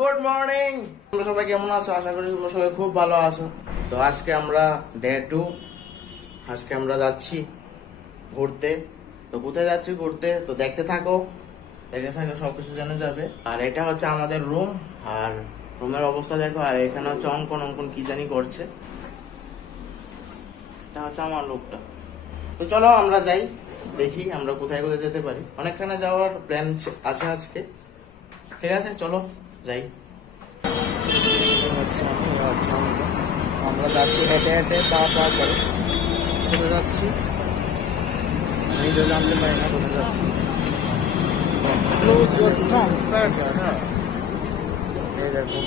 Good morning. তোমরা সবাই কেমন আছো? আশা করি তোমরা সবাই খুব ভালো আছো। তো আজকে আমরা ডে 2, আজকে আমরা যাচ্ছি ঘুরতে। তো কোথায় যাচ্ছি ঘুরতে তো দেখতে থাকো সবকিছু জেনে যাবে। আর এটা হচ্ছে আমাদের রুম, আর রুমের অবস্থা দেখো। আর এখানে হচ্ছে অঙ্কন কি জানি করছে, এটা হচ্ছে আমার লোকটা। তো চলো আমরা যাই, দেখি আমরা কোথায় কোথায় যেতে পারি। অনেকখানে যাওয়ার প্ল্যান আছে আজকে, ঠিক আছে চলো যাই। আমরা যাচ্ছি হেঁটে হেঁটে পা করে কোথায় যাচ্ছি নিজেও জানতে পারি না কোথায় যাচ্ছি। এই দেখো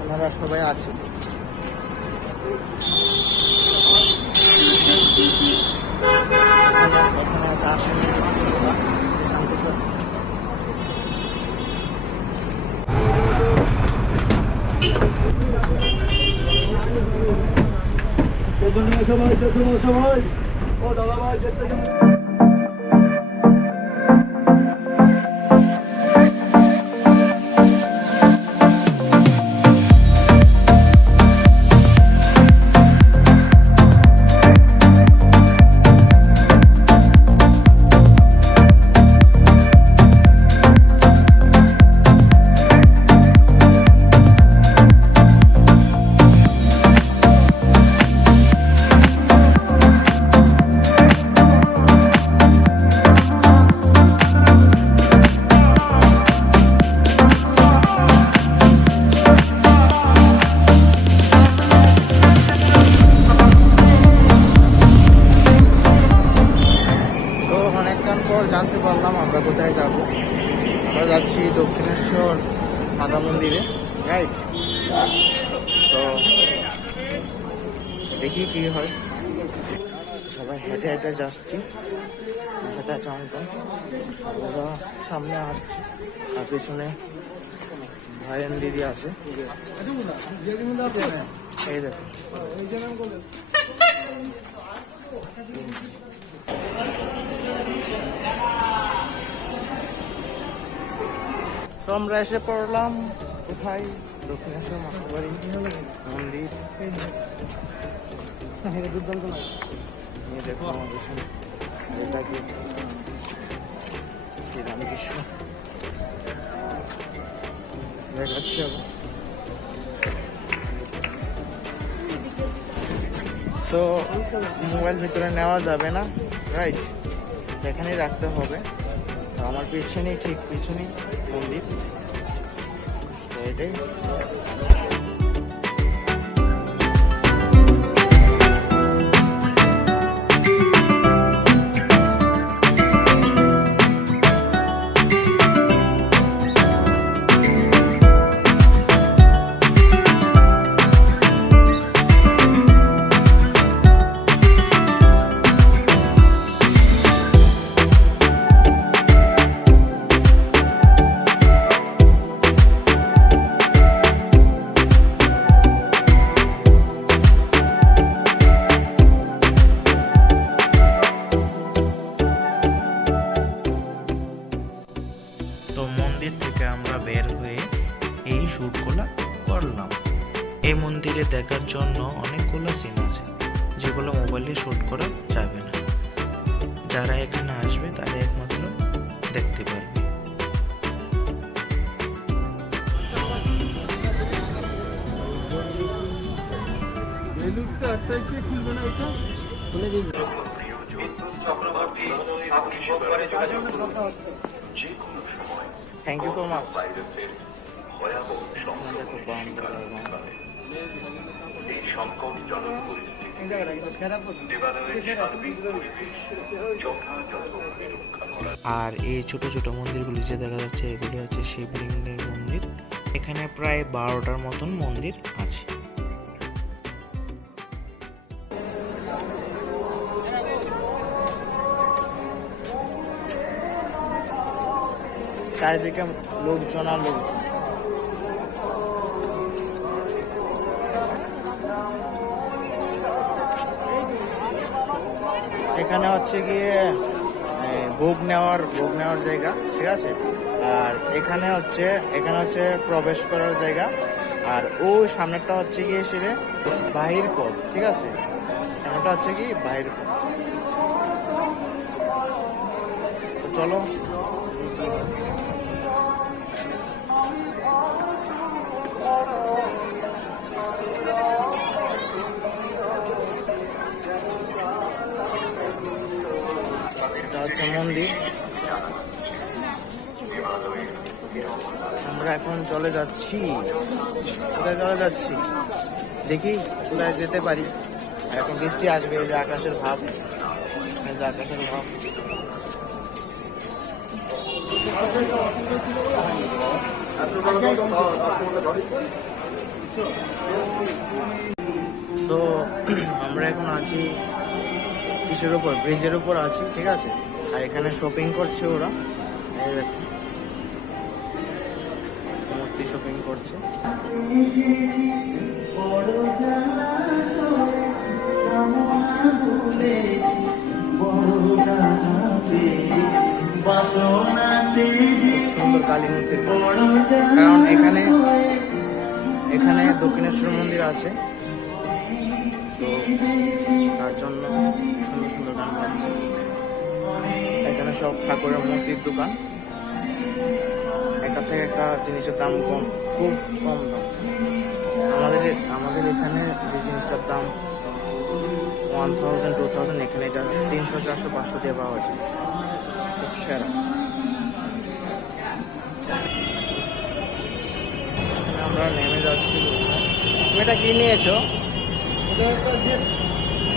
ওনারা সবাই আছে। এখানে আছে আসেন শান্তি স্যার। সবাই ও দাদা ভাই জানতে পারলাম আমরা কোথায় যাব। আমরা যাচ্ছি দক্ষিণেশ্বর মাতা মন্দিরে, রাইট? তো দেখি কি হয়। সবাই হেঁটে হেঁটে যাচ্ছি, হেঁটে অঙ্কন সামনে আসছি, আর পেছনে ভাইয়ের দিদি আছে। এই দেখো তো আমরা এসে পড়লাম কোথায়, দক্ষিণেশ্বর মাতাবাড়ি মন্দির। দেখো আমার পেছনে এটা কি শ্রীরামকৃষ্ণ দেখাচ্ছি। তো মোবাইল ভিতরে নেওয়া যাবে না, রাইট? এখানেই রাখতে হবে। আমার পিছনেই, ঠিক পিছনেই মন্দির। তো এটাই বের হয়ে এই শ্যুটগুলো করলাম। এই মন্দিরে দেখার জন্য অনেকগুলো সিন আছে যেগুলো মোবাইলে শ্যুট করা যাবে না। যারা এখানে আসবে তারা একমাত্র দেখতে পারবে। Thank you so much. আর এই ছোট ছোট মন্দিরগুলি যে দেখা যাচ্ছে এগুলি হচ্ছে শিবলিঙ্গের মন্দির। এখানে প্রায় 12টার মতন মন্দির আছে। চারিদিকে লোকজন আর লোকজন। এখানে হচ্ছে গিয়ে ভোগ নেওয়ার জায়গা, ঠিক আছে। আর এখানে হচ্ছে প্রবেশ করার জায়গা। আর ওই সামনেটা হচ্ছে গিয়ে সেরে বাহির পথ, ঠিক আছে। সামনেটা হচ্ছে কি বাহির পথ। তো চলো হচ্ছে মন্দির। আমরা এখন চলে যাচ্ছি, কোথায় চলে যাচ্ছি দেখি কোথায় যেতে পারি। এখন বৃষ্টি আসবে, এই যে আকাশের ভাব, সো আমরা এখন আছি কিসের উপর, ব্রিজের উপর আছি, ঠিক আছে। আর এখানে শপিং করছে ওরা, মূর্তি শপিং করছে। সুন্দর কালী মূর্তির, কারণ এখানে দক্ষিণেশ্বর মন্দির আছে, তো তার জন্য সুন্দর সুন্দর গান গাচ্ছে। এখানে সব ঠাকুরের মূর্তির দোকান, একটা থেকে একটা জিনিসের দাম কম, খুব কম দাম। আমাদের এখানে যে জিনিসটার দাম 1000 2000, এখানে এটা 300 400 500 দিয়ে পাওয়া যায়, খুব সেরা। আমরা নেমে যাচ্ছি। তুমি এটা কি নিয়েছো?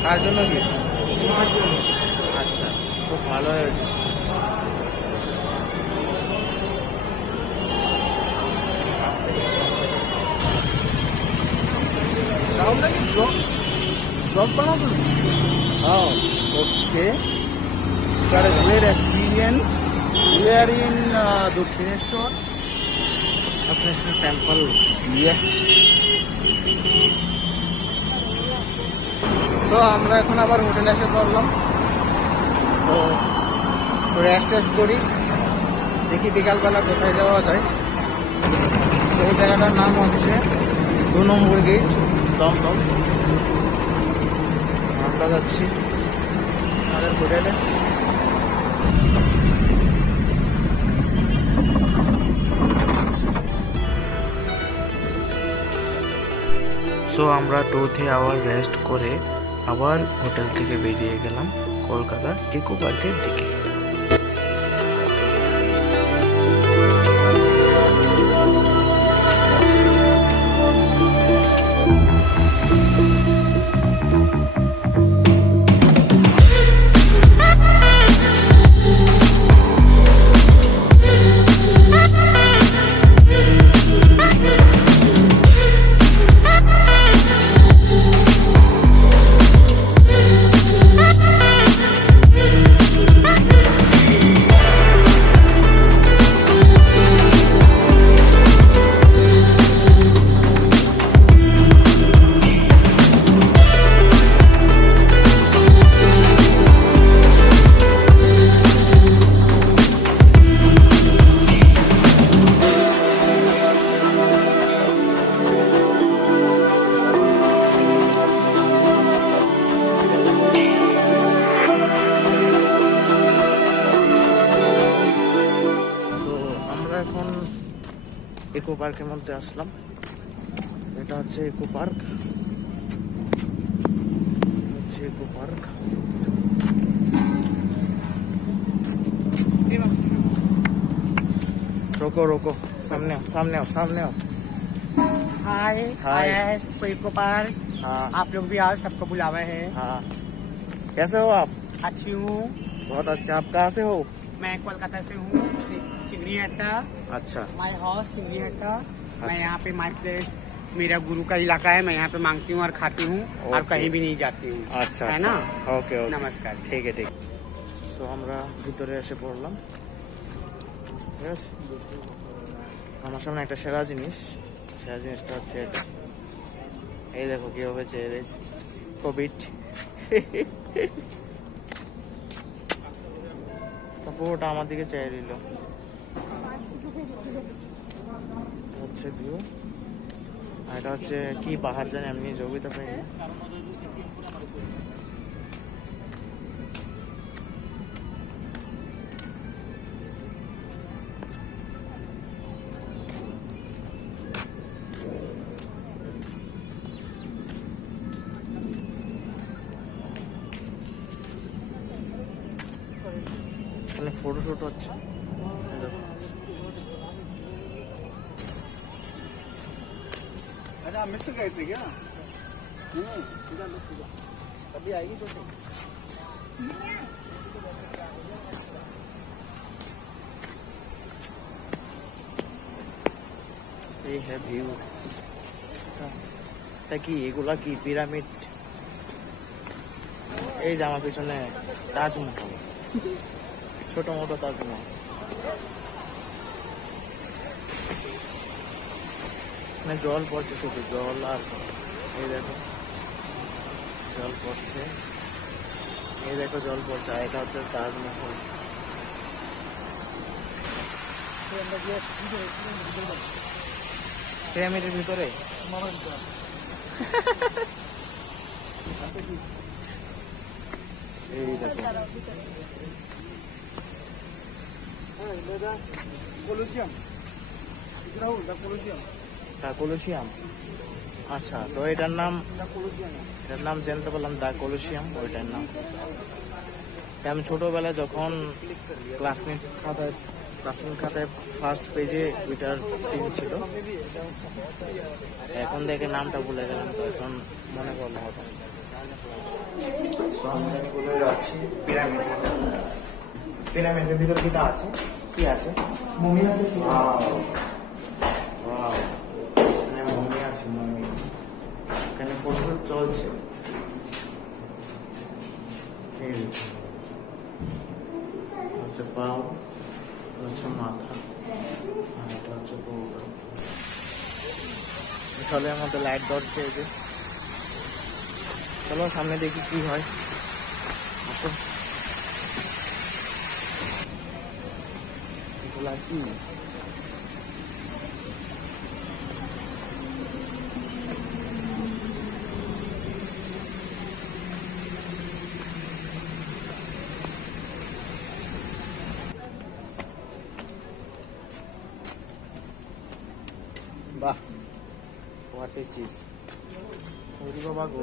কার জন্য কি? আচ্ছা, খুব ভালো হয়েছে। Oh, okay. Got a great experience. We are in Dukhineshwar temple. Yes. তো আমরা এখন আবার হোটেলে এসে পড়লাম, তো রেস্ট করি, দেখি বিকালবেলা কোথায় যাওয়া যায়। তো এই জায়গাটার নাম হচ্ছে 2 নম্বর গেট, দমদম। আমরা যাচ্ছি আমাদের হোটেলে। সো আমরা 2-3 আওয়ার রেস্ট করে আবার হোটেল থেকে বেরিয়ে গেলাম কলকাতা ইকো পার্কের দিকে। ইকো পার্কের মধ্যে আসলাম। এটা হচ্ছে ইকো পার্ক, रोको सामने आओ। Hi hi. Eco park. हाँ आप लोग भी आज सबको बुलावे हैं। हाँ, कैसे हो आप? अच्छी हूँ। बहुत अच्छा। आप कहाँ से हो? मैं कोलकाता से हूँ, चिंगरी हट्टा। अच्छा माय हाउस चिंगरी हट्टा। मैं अच्छा। यहाँ पे माय प्लेस, मेरा गुरु का इलाका है। मैं यहाँ पे मांगती हूँ और खाती हूँ और ओके। कहीं भी नहीं जाती हूँ। अच्छा है ना? ओके ओके, नमस्कार। ঠিক আছে ঠিক। সো আমরা ভিতরে এসে পড়লাম, ঠিক আছে। আমার সামনে একটা সেরা জিনিসটা হচ্ছে এটা। এই দেখো কিভাবে চেয়ে রয়েছে, কোভিড। পুরোটা আমার দিকে চাই দিল। হচ্ছে ভিউ, আর এটা হচ্ছে কি পাহাড় জানি, আমি জগিতে পাইনি। এখানে ফটোশুট হচ্ছে। अच्छा मिक्स गए थे क्या? कभी आएगी तो सही। এই হ্যাঁ ভিউ। তা কি এগুলা কি পিরামিড? এই যে আমার পিছনে তাজমহল, ছোট মোটো তাজমহল। মানে জল পড়ছে, শুধু জল। আর এই দেখো জল পড়ছে, এই দেখো জল পড়ছে। আর এটা হচ্ছে তাজমহল। পিরামিডের ভিতরে এই দেখো Colosseum, Rahul the Colosseum, the Colosseum. আচ্ছা, তো এটার নাম জানতে পারলাম, দা কলসিয়াম ওইটার নাম। তা আমি ছোটবেলায় যখন ক্লাসমেট খাতায় ফার্স্ট পেজে ওইটার সিন ছিল, এখন দেখে নামটা ভুলে গেলাম, তো এখন মনে করলো হতো। তো আমি বলে যাচ্ছি পিরামিডের ভিতরে কি আছে, কি আছে? মমি আছে। মমি আছে, মমি। এখানে প্রচুর চলছে। এই হচ্ছে পাও, হচ্ছে মাথা, আর এটা হচ্ছে পুরোটা। ছলের মধ্যে লাইট ধরছে। এই যে চলো সামনে দেখি কি হয়। আসো, এগুলা কি? বাহ, হোয়াট এ চিজ! ওরে বাবা গো,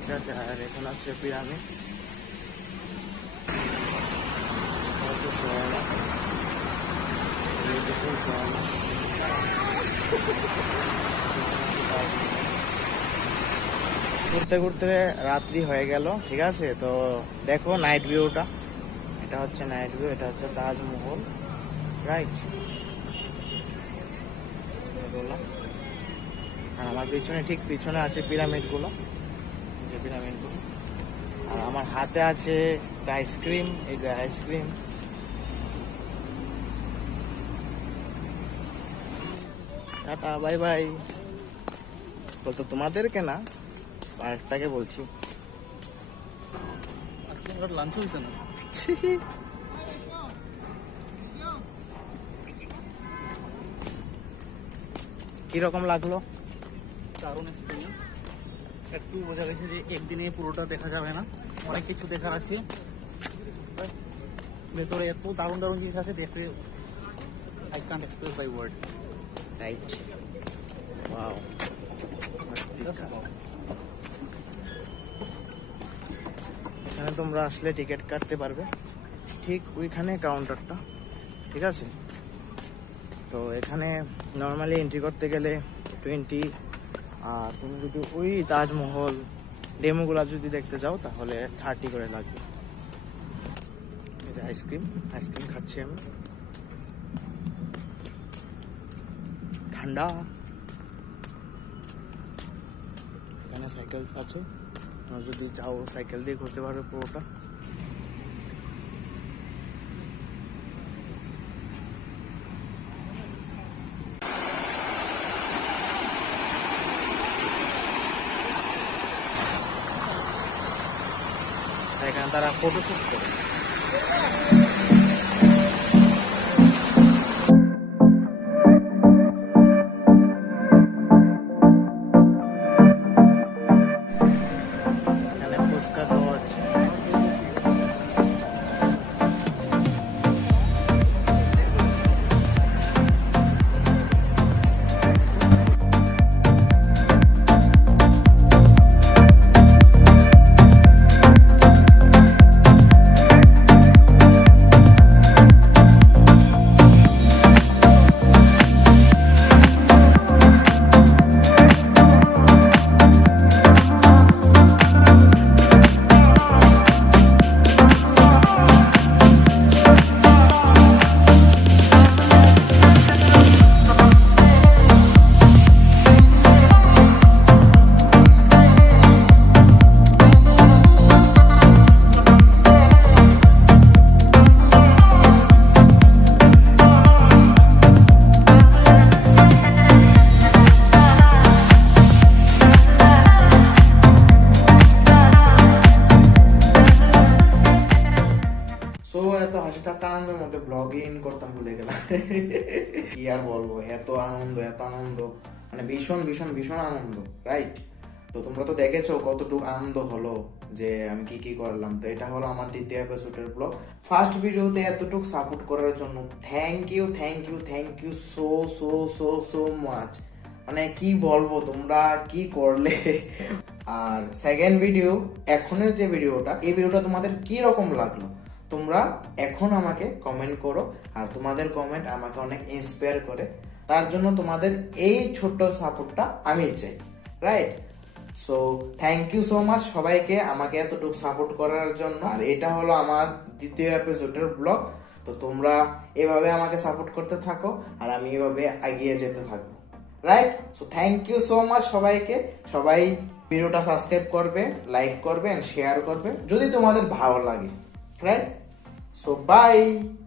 ঠিক আছে। আর এখন হচ্ছে পিরামিড। ঘুরতে ঘুরতে রাত্রি হয়ে গেল, ঠিক আছে। তো দেখো নাইট ভিউটা, এটা হচ্ছে নাইট ভিউ, এটা হচ্ছে তাজমহল, রাইট। আর আমার পিছনে, ঠিক পিছনে আছে পিরামিড গুলো, যে পিরামিড গুলো। আর আমার হাতে আছে আইসক্রিম, এই যে আইসক্রিম। Tata, bye bye. বলতো তোমাদেরকে না, পার্কটাকে বলছি। লাঞ্চ হয়েছে না? কিরকম লাগলো? দারুণ এক্সপিরিয়েন্স। একটু বোঝা গেছে যে একদিনে পুরোটা দেখা যাবে না, অনেক কিছু দেখার আছে ভেতরে। এত দারুণ দারুণ জিনিস আছে দেখতে, I can't express by word. Right, wow. এখানে তোমরা আসলে টিকিট কাটতে পারবে, ঠিক ওইখানে কাউন্টারটা, ঠিক আছে। তো এখানে নর্মালি এন্ট্রি করতে গেলে 20, আর তুমি যদি ওই তাজমহল ডেমোগুলা যদি দেখতে যাও তাহলে 30 করে লাগবে। এই যে আইসক্রিম খাচ্ছি আমি, ঠান্ডা। এখানে সাইকেল আছে, তোমরা যদি চাও সাইকেল দিয়ে ঘুরতে পারবে পুরোটা। এখানে তারা ফটোশুট করে। এখানে ফুচকা খাওয়া হচ্ছে। এত হাসি ঠাট্টা আনন্দের মধ্যে ব্লগিং করতাম ভুলে গেলাম। কি আর বলবো, এত আনন্দ, মানে ভীষণ ভীষণ ভীষণ আনন্দ, রাইট? তো তোমরা তো দেখেছো কতটুকু আনন্দ হলো যে আমি কি কি করলাম। তো এটা হলো আমার দ্বিতীয় এপিসোডের ব্লগ। ফার্স্ট ভিডিওতে এতটুকু সাপোর্ট করার জন্য থ্যাংক ইউ সো মাচ। মানে কি বলবো, তোমরা কি করলে। আর সেকেন্ড ভিডিও, এখনের যে ভিডিওটা, এই ভিডিওটা তোমাদের কি রকম লাগলো তোমরা এখন আমাকে কমেন্ট করো। আর তোমাদের কমেন্ট আমাকে অনেক ইন্সপায়ার করে, তার জন্য তোমাদের এই ছোট্ট সাপোর্টটা আমি চাই, right? So thank you so much সবাইকে আমাকে এতটুকু সাপোর্ট করার জন্য। আর এটা হলো আমার দ্বিতীয় এপিসোডের ব্লগ। তো তোমরা এভাবে আমাকে সাপোর্ট করতে থাকো আর আমি এভাবে এগিয়ে যেতে থাকবো, right? So thank you so much সবাইকে। সবাই ভিডিওটা সাবস্ক্রাইব করবে, লাইক করবে এন্ড শেয়ার করবে যদি তোমাদের ভালো লাগে, রাইট? So bye.